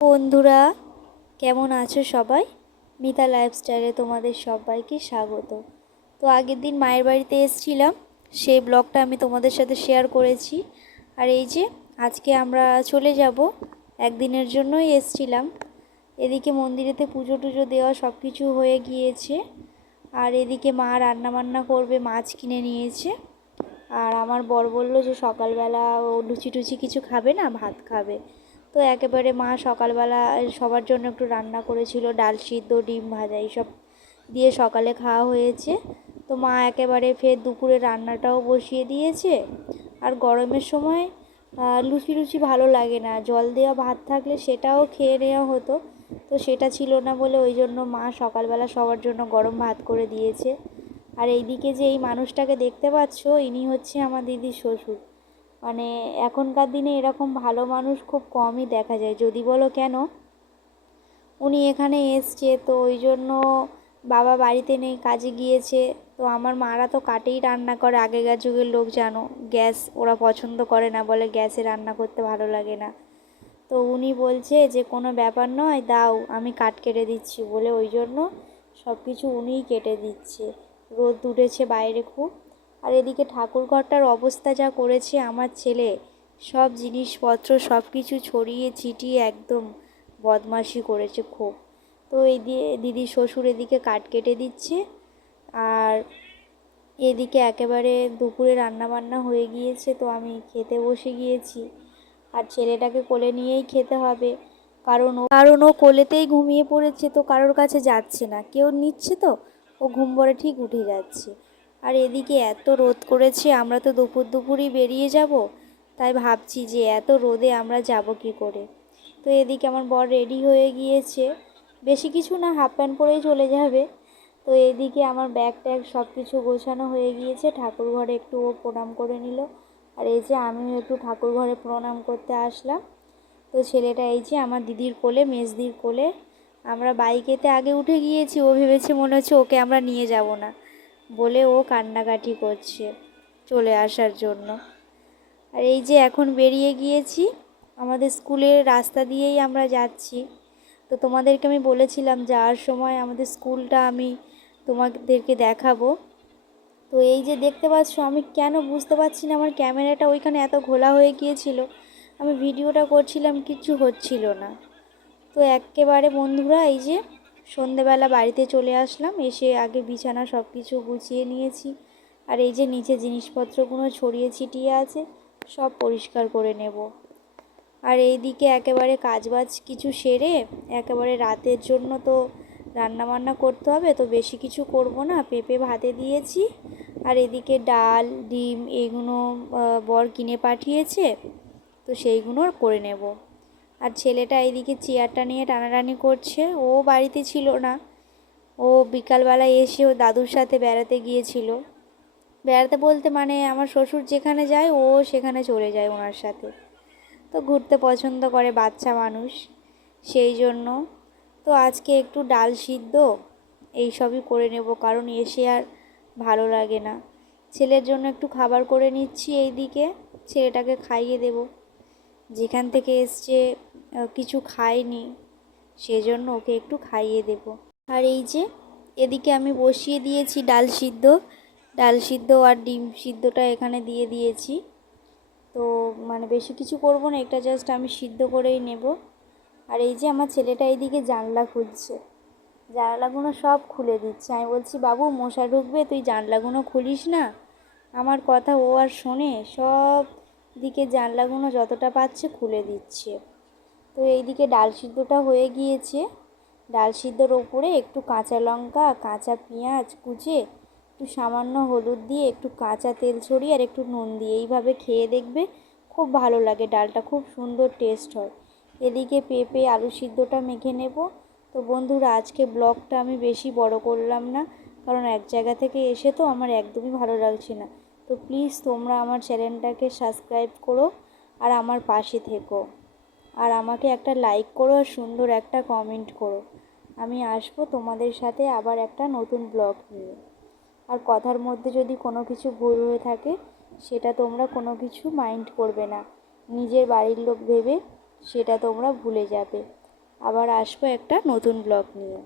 বন্ধুরা, কেমন আছো সবাই? মিতা লাইফস্টাইলে তোমাদের সবাইকে স্বাগত। তো আগের দিন মায়ের বাড়িতে এসেছিলাম, সেই ব্লগটা আমি তোমাদের সাথে শেয়ার করেছি। আর এই যে, আজকে আমরা চলে যাব, একদিনের জন্যই এসছিলাম। এদিকে মন্দিরেতে পুজো টুজো দেওয়া সব কিছু হয়ে গিয়েছে। আর এদিকে মা রান্না বান্না করবে, মাছ কিনে নিয়েছে। আর আমার বর বলল যে সকালবেলা ও লুচি টুচি কিছু খাবে না, ভাত খাবে। তো একেবারে মা সকালবেলা সবার জন্য একটু রান্না করেছিল, ডাল সিদ্ধ, ডিম ভাজা, এইসব দিয়ে সকালে খাওয়া হয়েছে। তো মা একেবারে ফের দুপুরে রান্নাটাও বসিয়ে দিয়েছে। আর গরমের সময় লুচি লুচি ভালো লাগে না। জল দেওয়া ভাত থাকলে সেটাও খেয়ে নেওয়া হতো। তো সেটা ছিল না বলে ওই জন্য মা সকালবেলা সবার জন্য গরম ভাত করে দিয়েছে। আর এইদিকে যে এই মানুষটাকে দেখতে পাচ্ছ, ইনি হচ্ছে আমার দিদির শ্বশুর। মানে এখনকার দিনে এরকম ভালো মানুষ খুব কমই দেখা যায়। যদি বলো কেন? উনি এখানে এসছে, তো ওই জন্য বাবা বাড়িতে নেই, কাজে গিয়েছে। তো আমার মারা তো কাটেই রান্না করে, আগেকার যুগের লোক জানো, গ্যাস ওরা পছন্দ করে না, বলে গ্যাসে রান্না করতে ভালো লাগে না। তো উনি বলছে যে, কোনো ব্যাপার নয়, দাও, আমি কাট কেটে দিচ্ছি, বলে ওই জন্য সব কিছু উনিই কেটে দিচ্ছে। রোদ উঠেছে বাইরে খুব। আর এদিকে ঠাকুর ঘরটার অবস্থা যা করেছে আমার ছেলে, সব জিনিসপত্র, সব কিছু ছড়িয়ে ছিটিয়ে একদম বদমাশি করেছে খুব। তো এই দিয়ে দিদি শ্বশুর এদিকে কাট কেটে দিচ্ছে আর এদিকে একেবারে দুপুরে রান্না বান্না হয়ে গিয়েছে, তো আমি খেতে বসে গিয়েছি। আর ছেলেটাকে কোলে নিয়েই খেতে হবে, কারণ ও কারণ ও কোলেতেই ঘুমিয়ে পড়েছে, তো কারোর কাছে যাচ্ছে না। কেউ নিচ্ছে তো, ও ঘুম পড়ে ঠিক উঠে যাচ্ছে। আর এদিকে এত রোদ করেছে, আমরা তো দুপুর দুপুরই বেরিয়ে যাব। তাই ভাবছি যে এত রোদে আমরা যাব কি করে? তো এদিকে আমার বর রেডি হয়ে গিয়েছে। বেশি কিছু না হাফ প্যান্ট পরেই চলে যাবে। তো এদিকে আমার ব্যাগ ট্যাগ সব কিছু গোছানো হয়ে গিয়েছে। ঠাকুর ঘরে একটু ও প্রণাম করে নিল। আর এই যে আমিও একটু ঠাকুর ঘরে প্রণাম করতে আসলাম। তো ছেলেটা এই যে আমার দিদির কোলে, মেজদির কোলে। আমরা বাইকেতে আগে উঠে গিয়েছি, ও ভেবেছে মনে হচ্ছে ওকে আমরা নিয়ে যাব না। বলে ও কান্নাকাটি করছে চলে আসার জন্য। আর এই যে এখন বেরিয়ে গিয়েছি, আমাদের স্কুলের রাস্তা দিয়েই আমরা যাচ্ছি। তো তোমাদেরকে আমি বলেছিলাম যাওয়ার সময় আমাদের স্কুলটা আমি তোমাদেরকে দেখাবো। তো এই যে দেখতে পাচ্ছ, আমি কেন বুঝতে পারছি না, আমার ক্যামেরাটা ওইখানে এত ঘোলা হয়ে গিয়েছিল। আমি ভিডিওটা করছিলাম কিছু হচ্ছিল না। তো একেবারে বন্ধুরা, এই যে সন্ধেবেলা বাড়িতে চলে আসলাম, এসে আগে বিছানা সব কিছু গুছিয়ে নিয়েছি। আর এই যে নিচে জিনিসপত্রগুলো ছড়িয়ে ছিটিয়ে আছে, সব পরিষ্কার করে নেব। আর এই দিকে একেবারে কাজবাজ কিছু সেরে, একেবারে রাতের জন্য তো রান্না বান্না করতে হবে, তো বেশি কিছু করব না। পেঁপে ভাতে দিয়েছি, আর এদিকে ডাল, ডিম এইগুলো বর কিনে পাঠিয়েছে, তো সেইগুলো করে নেব। আর ছেলেটা এইদিকে চেয়ারটা নিয়ে টানাটানি করছে। ও বাড়িতে ছিল না। ও বিকালবেলায় এসে ও দাদুর সাথে বেড়াতে গিয়েছিল। বেড়াতে বলতে মানে আমার শ্বশুর যেখানে যায়, ও সেখানে চলে যায় ওনার সাথে। তো ঘুরতে পছন্দ করে বাচ্চা মানুষ, সেই জন্য। তো আজকে একটু ডাল সিদ্ধ, এই সবই করে নেব, কারণ এসে আর ভালো লাগে না। ছেলের জন্য একটু খাবার করে নিচ্ছি এই দিকে ছেলেটাকে খাইয়ে দেব। যেখান থেকে এসছে কিছু খায়নি, সেজন্য ওকে একটু খাইয়ে দেব। আর এই যে, এদিকে আমি বসিয়ে দিয়েছি ডাল সিদ্ধ। ডাল সিদ্ধ আর ডিম সিদ্ধটা এখানে দিয়ে দিয়েছি। তো মানে বেশি কিছু করব না, এটা জাস্ট আমি সিদ্ধ করেই নেব। আর এই যে আমার ছেলেটা এইদিকে জানলা খুলছে। জানলাগুলো সব খুলে দিচ্ছে। আমি বলছি, বাবু, মশা ঢুকবে, তুই জানলাগুলো খুলিস না? আমার কথা ও আর শোনে, সব দিকে জানলাগুলো যতটা পাচ্ছে খুলে দিচ্ছে। তো এইদিকে ডাল সিদ্ধটা হয়ে গিয়েছে। ডাল সিদ্ধর ওপরে একটু কাঁচা লঙ্কা, কাঁচা পেঁয়াজ কুচে, একটু সামান্য হলুদ দিয়ে একটু কাঁচা তেল ছড়িয়ে আর একটু নুন দিয়ে এইভাবে খেয়ে দেখবে খুব ভালো লাগে ডালটা, খুব সুন্দর টেস্ট হয়। এদিকে পেঁপে আলু সিদ্ধটা মেখে নেব। তো বন্ধুরা, আজকে ব্লগটা আমি বেশি বড় করলাম না, কারণ এক জায়গা থেকে এসে তো আমার একদমই ভালো লাগছে না। তো প্লিজ তোমরা আমার চ্যানেলটাকে সাবস্ক্রাইব করো আর আমার পাশে থেকো। আর আমাকে একটা লাইক করো আর সুন্দর একটা কমেন্ট করো। আমি আসব তোমাদের সাথে আবার একটা নতুন ব্লগ নিয়ে। আর কথার মধ্যে যদি কোনো কিছু ভুল হয়ে থাকে, সেটা তোমরা কোনো কিছু মাইন্ড করবে না। নিজের বাড়ির লোক ভেবে সেটা তোমরা ভুলে যাবে। আবার আসব একটা নতুন ব্লগ নিয়ে।